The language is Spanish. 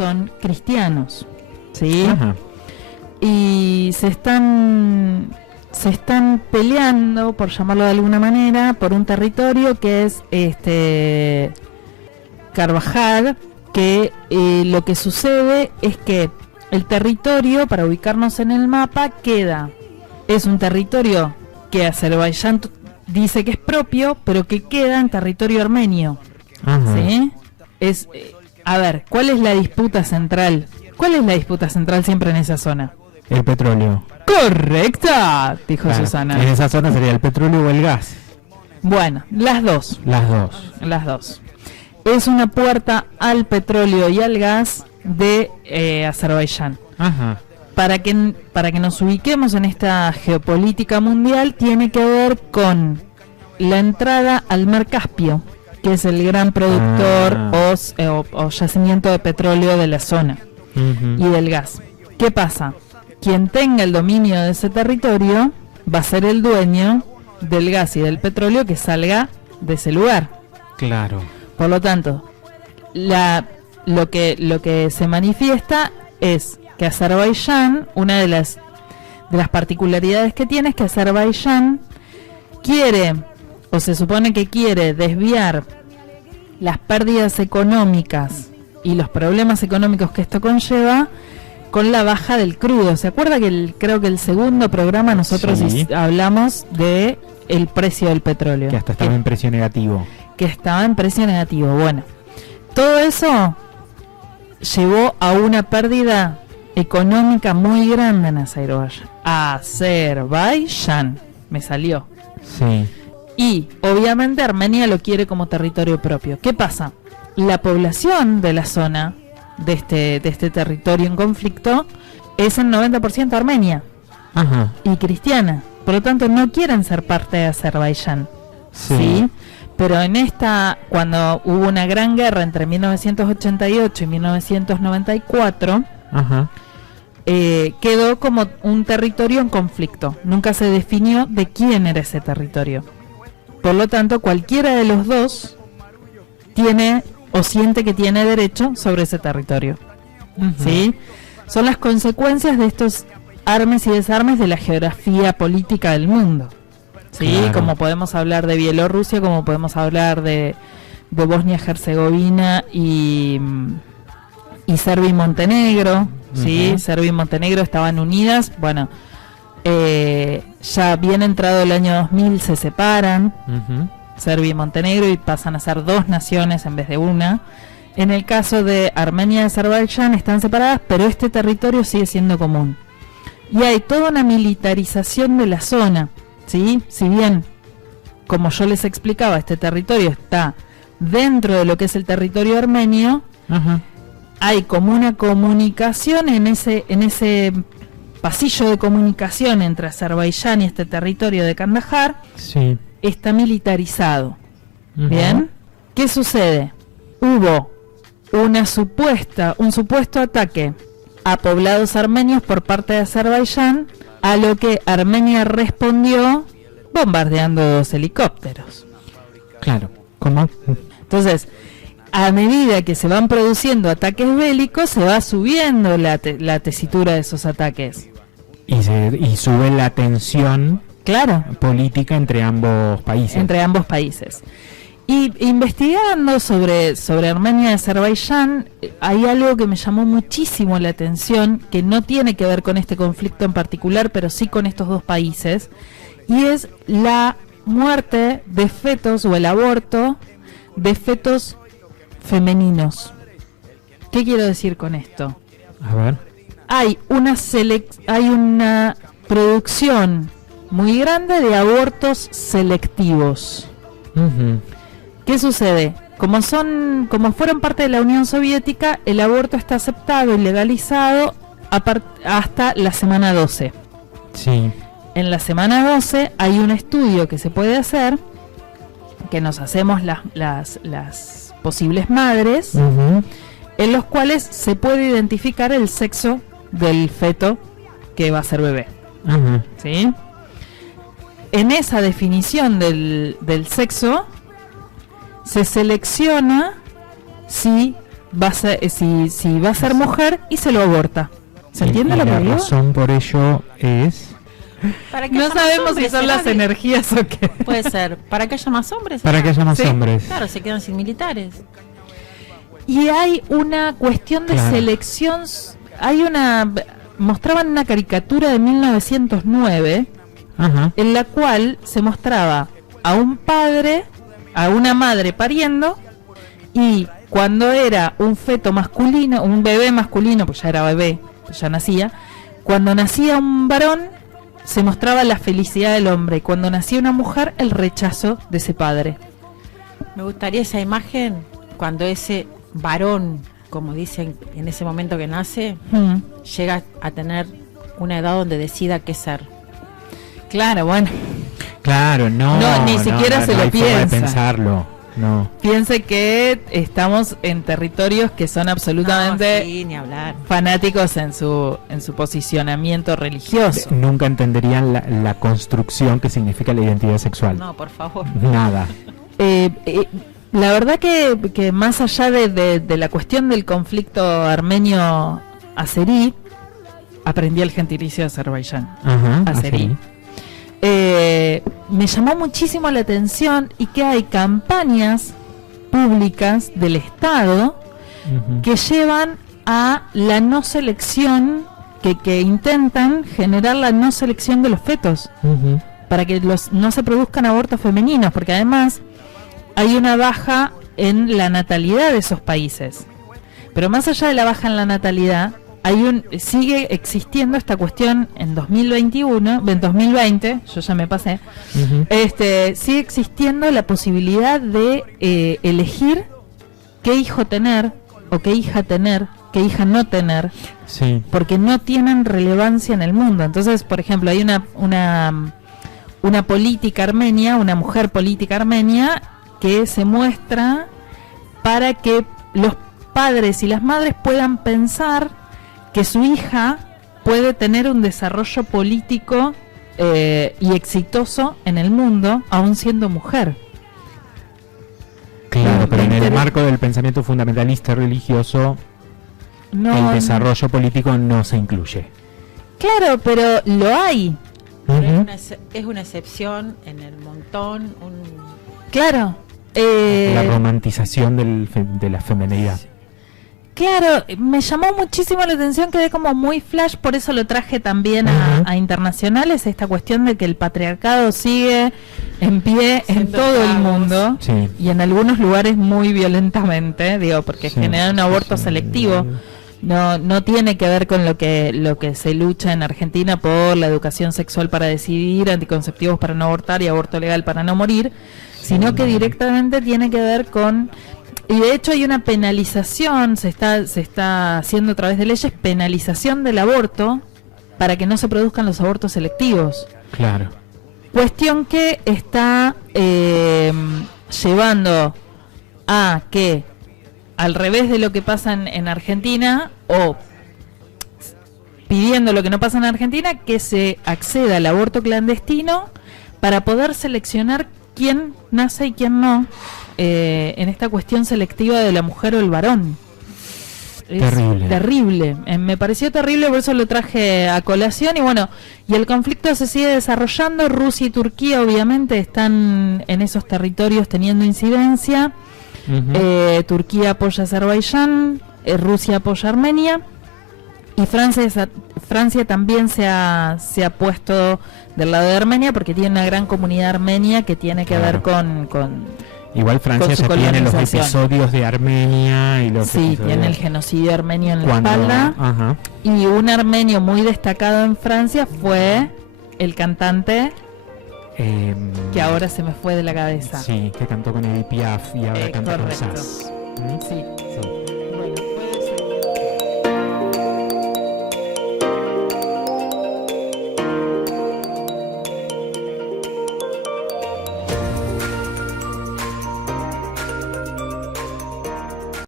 son cristianos, ¿sí? Ajá. Y se están peleando, por llamarlo de alguna manera, por un territorio que es Carvajal, que lo que sucede es que el territorio, para ubicarnos en el mapa, es un territorio que Azerbaiyán dice que es propio, pero que queda en territorio armenio. Ajá. ¿Sí? A ver, ¿cuál es la disputa central? ¿Cuál es la disputa central siempre en esa zona? El petróleo. ¡Correcta! Dijo Claro, Susana. en esa zona sería el petróleo o el gas. Bueno, las dos. Las dos. Las dos. Es una puerta al petróleo y al gas de Azerbaiyán. Ajá. Para que nos ubiquemos en esta geopolítica mundial, tiene que ver con la entrada al mar Caspio, que es el gran productor o yacimiento de petróleo de la zona y del gas. ¿Qué pasa? Quien tenga el dominio de ese territorio va a ser el dueño del gas y del petróleo que salga de ese lugar. Claro. Por lo tanto, lo que se manifiesta es que Azerbaiyán, una de las particularidades que tiene es que Azerbaiyán quiere, o se supone que quiere, desviar las pérdidas económicas y los problemas económicos que esto conlleva con la baja del crudo. ¿Se acuerda que creo que el segundo programa nosotros hablamos de el precio del petróleo? Que hasta estaba en precio negativo. Que estaba en precio negativo. Bueno, todo eso llevó a una pérdida económica muy grande en Azerbaiyán. Me salió. Sí. Y obviamente Armenia lo quiere como territorio propio. ¿Qué pasa? La población de la zona de este territorio en conflicto es en 90% armenia. Ajá. Y cristiana. Por lo tanto no quieren ser parte de Azerbaiyán. ¿Sí? Pero cuando hubo una gran guerra entre 1988 y 1994, Ajá. Quedó como un territorio en conflicto. Nunca se definió de quién era ese territorio. Por lo tanto, cualquiera de los dos tiene o siente que tiene derecho sobre ese territorio. ¿Sí? Son las consecuencias de estos armes y desarmes de la geografía política del mundo. ¿Sí? Claro. Como podemos hablar de Bielorrusia, como podemos hablar de Bosnia-Herzegovina y Serbia y Montenegro. ¿Sí? Serbia y Montenegro estaban unidas. Bueno, ya bien entrado el año 2000 se separan. Serbia y Montenegro, y pasan a ser dos naciones en vez de una. En el caso de Armenia y Azerbaiyán están separadas, pero este territorio sigue siendo común. Y hay toda una militarización de la zona, ¿sí? Si bien, como yo les explicaba, este territorio está dentro de lo que es el territorio armenio, hay como una comunicación en ese pasillo de comunicación entre Azerbaiyán y este territorio de Kandahar. Sí. Está militarizado. ¿Bien? ¿Qué sucede? Hubo un supuesto ataque a poblados armenios por parte de Azerbaiyán, a lo que Armenia respondió bombardeando 2 helicópteros. Claro. ¿Cómo? Entonces, a medida que se van produciendo ataques bélicos, se va subiendo la tesitura de esos ataques. Y sube la tensión. Claro. Política entre ambos países. Y investigando sobre Armenia y Azerbaiyán, hay algo que me llamó muchísimo la atención, que no tiene que ver con este conflicto en particular, pero sí con estos dos países, y es la muerte de fetos o el aborto de fetos femeninos. ¿Qué quiero decir con esto? A ver. Hay una producción muy grande de abortos selectivos. ¿Qué sucede? Como fueron parte de la Unión Soviética, el aborto está aceptado y legalizado hasta la semana 12. Sí. En la semana 12 hay un estudio que se puede hacer, que nos hacemos las posibles madres, en los cuales se puede identificar el sexo del feto que va a ser bebé. ¿Sí? En esa definición del sexo se selecciona si va a ser, si va a ser mujer y se lo aborta. ¿Se entiende lo que digo? La razón por ello es... No sabemos si son las energías o qué. Puede ser, para que haya más hombres. Para que haya más hombres. Claro, se quedan sin militares. Y hay una cuestión de selección, mostraban una caricatura de 1909, en la cual se mostraba a un padre, a una madre pariendo, y cuando era un feto masculino, un bebé masculino, pues ya era bebé, ya nacía, cuando nacía un varón, se mostraba la felicidad del hombre, y cuando nacía una mujer, el rechazo de ese padre. Me gustaría esa imagen cuando ese varón, como dicen en ese momento que nace, llega a tener una edad donde decida qué ser. Claro, bueno. Claro, ni siquiera se lo piensa. De pensarlo, no. Piense que estamos en territorios que son absolutamente ni hablar. Fanáticos en su posicionamiento religioso. Nunca entenderían la construcción que significa la identidad sexual. No, por favor. Nada. La verdad que más allá de la cuestión del conflicto armenio-azerí, aprendí el gentilicio de Azerbaiyán. Azerí. Me llamó muchísimo la atención y que hay campañas públicas del Estado que llevan a la no selección, que intentan generar la no selección de los fetos para que no se produzcan abortos femeninos, porque además hay una baja en la natalidad de esos países. Pero más allá de la baja en la natalidad, sigue existiendo esta cuestión en 2020, yo ya me pasé, sigue existiendo la posibilidad de elegir qué hijo tener, o qué hija tener, qué hija no tener, porque no tienen relevancia en el mundo. Entonces, por ejemplo, hay una política armenia, una mujer política armenia, que se muestra para que los padres y las madres puedan pensar que su hija puede tener un desarrollo político y exitoso en el mundo, aún siendo mujer. Claro, pero en el marco del pensamiento fundamentalista religioso, el desarrollo político no se incluye. Claro, pero lo hay. Es una excepción en el montón. Claro. La romantización de la femenidad. Claro, me llamó muchísimo la atención, quedé como muy flash, por eso lo traje también a internacionales, esta cuestión de que el patriarcado sigue en pie en todo el mundo y en algunos lugares muy violentamente, porque generar un aborto selectivo no tiene que ver con lo que se lucha en Argentina por la educación sexual para decidir, anticonceptivos para no abortar y aborto legal para no morir, sino que directamente tiene que ver con... Y de hecho hay una penalización, se está haciendo a través de leyes, penalización del aborto para que no se produzcan los abortos selectivos. Claro. Cuestión que está llevando a que, al revés de lo que pasa en Argentina, o pidiendo lo que no pasa en Argentina, que se acceda al aborto clandestino para poder seleccionar quién nace y quién no, en esta cuestión selectiva de la mujer o el varón. Es terrible. Me pareció terrible, por eso lo traje a colación. Y bueno, y el conflicto se sigue desarrollando. Rusia y Turquía obviamente están en esos territorios teniendo incidencia. Turquía apoya a Azerbaiyán, Rusia apoya a Armenia, y Francia también se ha puesto del lado de Armenia, porque tiene una gran comunidad armenia que tiene que ver con igual Francia ya tiene los episodios de Armenia y tiene el genocidio armenio en la espalda. Y un armenio muy destacado en Francia fue el cantante que ahora se me fue de la cabeza. Sí, que cantó con Edith Piaf y ahora canta con correcto. Sass. Sí.